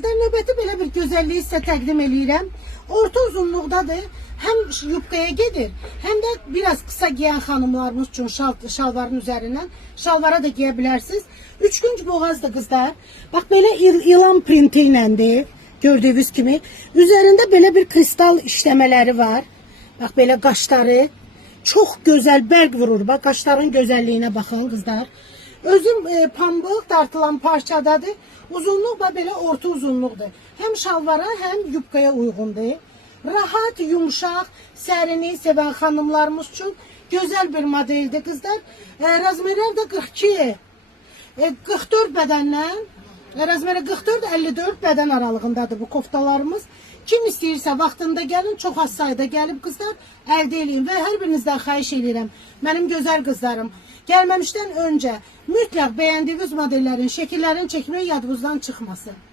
Kızlar, növbəti belə bir gözəlliyi sizə təqdim eləyirəm. Orta uzunluqdadır. Həm yubkaya gedir, həm də biraz kısa giyen xanımlarımız üçün şalvarın üzərindən şalvara da giyə bilərsiniz. Üçgünc boğazdır kızlar. Bax belə ilan printi iləndir. Gördüğünüz kimi. Üzerinde böyle bir kristal işlemeleri var. Bak böyle qaşları. Çok güzel bərq vurur. Bak qaşların gözəlliyinə baxın kızlar. Özüm pambıq dartılan parçadadır. Uzunluq da belə orta uzunluqdur. Hem şalvara hem yubkaya uyğundur. Rahat, yumuşaq, sərini sevən xanımlarımız üçün gözəl bir modeldir kızlar. Razmerlər də 42, 44 bədəndən, razmeri 44-54 bədən aralığındadır bu koftalarımız. Kim istəyirsə vaxtında gəlin, çox az sayıda gəlib kızlar əldə eləyin və hər birinizdən xahiş edirəm. Mənim gözəl qızlarım, gəlməmişdən öncə mütləq bəyəndiyiniz modellərin şəkillərini çəkmək yadınızdan çıxmasın.